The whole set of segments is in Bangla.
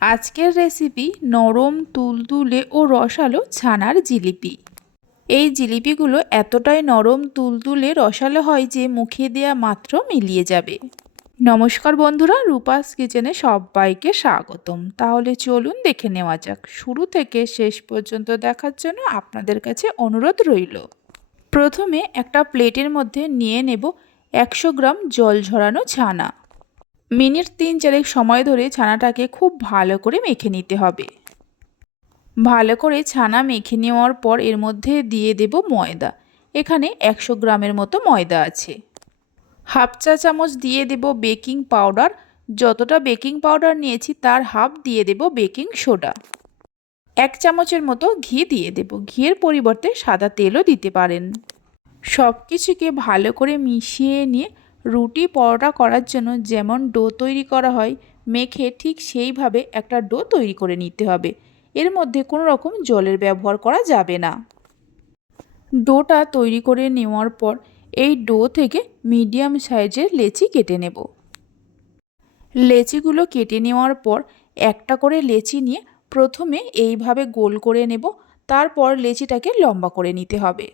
আজকের রেসিপি নরম তুলতুলে ও রসালো ছানার জিলিপি। এই জিলিপিগুলো এতটাই নরম তুলতুলে রসালো হয় যে মুখে দেওয়া মাত্র মিলিয়ে যাবে। নমস্কার বন্ধুরা, রূপাস কিচেনে সবাইকে স্বাগতম। তাহলে চলুন দেখে নেওয়া যাক। শুরু থেকে শেষ পর্যন্ত দেখার জন্য আপনাদের কাছে অনুরোধ রইল। প্রথমে একটা প্লেটের মধ্যে নিয়ে নেব একশো গ্রাম জল ঝরানো ছানা। মিনিট তিন চারেক সময় ধরে ছানাটাকে খুব ভালো করে মেখে নিতে হবে। ভালো করে ছানা মেখে নেওয়ার পর এর মধ্যে দিয়ে দেব ময়দা। এখানে একশো গ্রামের মতো ময়দা আছে। হাফ চা চামচ দিয়ে দেব বেকিং পাউডার। যতটা বেকিং পাউডার নিয়েছি তার হাফ দিয়ে দেব বেকিং সোডা। এক চামচের মতো ঘি দিয়ে দেব। ঘিয়ের পরিবর্তে সাদা তেলও দিতে পারেন। সব কিছুকে ভালো করে মিশিয়ে নিয়ে রুটি পরোটা করার জন্য যেমন ডো তৈরি করা হয়, মেখে ঠিক সেইভাবে একটা ডো তৈরি করে নিতে হবে। এর মধ্যে কোনো রকম জলের ব্যবহার করা যাবে না। ডোটা তৈরি করে নেওয়ার পর এই ডো থেকে মিডিয়াম সাইজের লেচি কেটে নেব। লেচিগুলো কেটে নেওয়ার পর একটা করে লেচি নিয়ে প্রথমে এইভাবে গোল করে নেব, তারপর লেচিটাকে লম্বা করে নিতে হবে।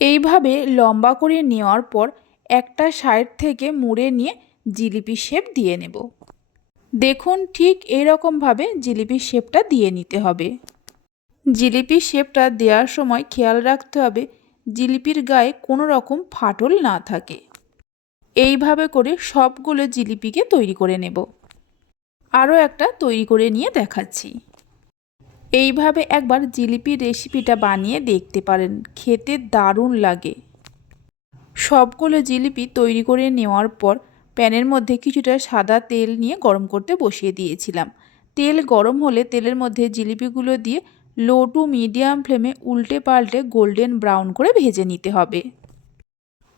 এইভাবে লম্বা করে নেওয়ার পর একটা সাইড থেকে মুড়ে নিয়ে জিলিপি শেপ দিয়ে নেব। দেখুন ঠিক এইরকমভাবে জিলিপি শেপটা দিয়ে নিতে হবে। জিলিপি শেপটা দেওয়ার সময় খেয়াল রাখতে হবে জিলিপির গায়ে কোনো রকম ফাটল না থাকে। এইভাবে করে সবগুলো জিলিপিকে তৈরি করে নেব। আরও একটা তৈরি করে নিয়ে দেখাচ্ছি। এইভাবে একবার জিলিপির রেসিপিটা বানিয়ে দেখতে পারেন। খেতে দারুণ লাগে। সবগুলো জিলিপি তৈরি করে নেওয়ার পর প্যানের মধ্যে কিছুটা সাদা তেল নিয়ে গরম করতে বসিয়ে দিয়েছিলাম। তেল গরম হলে তেলের মধ্যে জিলিপিগুলো দিয়ে লো টু মিডিয়াম ফ্লেমে উল্টে পাল্টে গোল্ডেন ব্রাউন করে ভেজে নিতে হবে।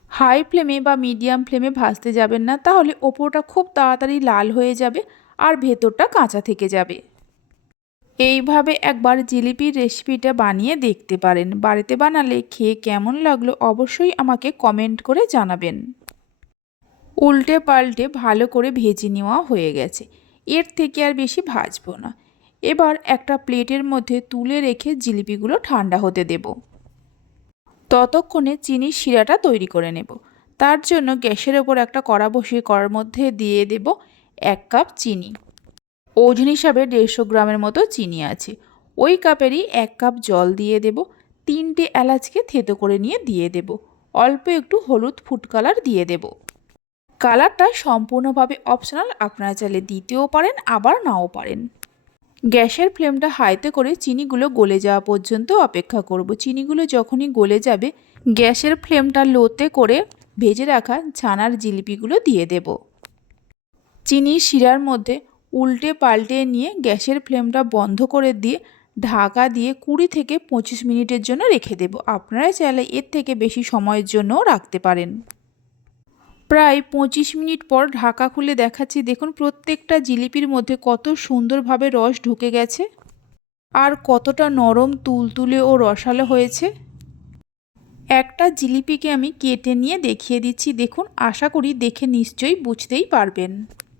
হাই ফ্লেমে বা মিডিয়াম ফ্লেমে ভাজতে যাবেন না, তাহলে ওপরটা খুব তাড়াতাড়ি লাল হয়ে যাবে আর ভেতরটা কাঁচা থেকে যাবে। এইভাবে একবার জিলিপির রেসিপিটা বানিয়ে দেখতে পারেন। বাড়িতে বানালে খেয়ে কেমন লাগল অবশ্যই আমাকে কমেন্ট করে জানাবেন। উল্টে পাল্টে ভালো করে ভেজে নেওয়া হয়ে গেছে। এর থেকে আর বেশি ভাজবো না। এবার একটা প্লেটের মধ্যে তুলে রেখে জিলিপিগুলো ঠান্ডা হতে দেব। ততক্ষণে চিনির শিরাটা তৈরি করে নেব। তার জন্য গ্যাসের ওপর একটা কড়া বসিয়ে কড়ার মধ্যে দিয়ে দেব এক কাপ চিনি। ওজন হিসাবে দেড়শো গ্রামের মতো চিনি আছে। ওই কাপেরই এক কাপ জল দিয়ে দেব, তিনটে এলাচকে থেতো করে নিয়ে দিয়ে দেব। অল্প একটু হলুদ ফুড কালার দিয়ে দেব। কালারটা সম্পূর্ণভাবে অপশনাল, আপনারা চাইলে দিতেও পারেন, আবার নাও পারেন। গ্যাসের ফ্লেমটা হাইতে করে চিনিগুলো গলে যাওয়া পর্যন্ত অপেক্ষা করব। চিনিগুলো যখনই গলে যাবে, গ্যাসের ফ্লেমটা লোতে করে ভেজে রাখা ছানার জিলিপিগুলো দিয়ে দেব। চিনির শিরার মধ্যে উল্টে পাল্টে নিয়ে গ্যাসের ফ্লেমটা বন্ধ করে দিয়ে ঢাকা দিয়ে কুড়ি থেকে পঁচিশ মিনিটের জন্য রেখে দেব। আপনারা চাইলে এর থেকে বেশি সময়ের জন্যও রাখতে পারেন। প্রায় পঁচিশ মিনিট পর ঢাকা খুলে দেখাচ্ছি। দেখুন প্রত্যেকটা জিলিপির মধ্যে কত সুন্দরভাবে রস ঢুকে গেছে আর কতটা নরম, তুলতুলে ও রসালো হয়েছে। একটা জিলিপিকে আমি কেটে নিয়ে দেখিয়ে দিচ্ছি। দেখুন, আশা করি দেখে নিশ্চয়ই বুঝতেই পারবেন।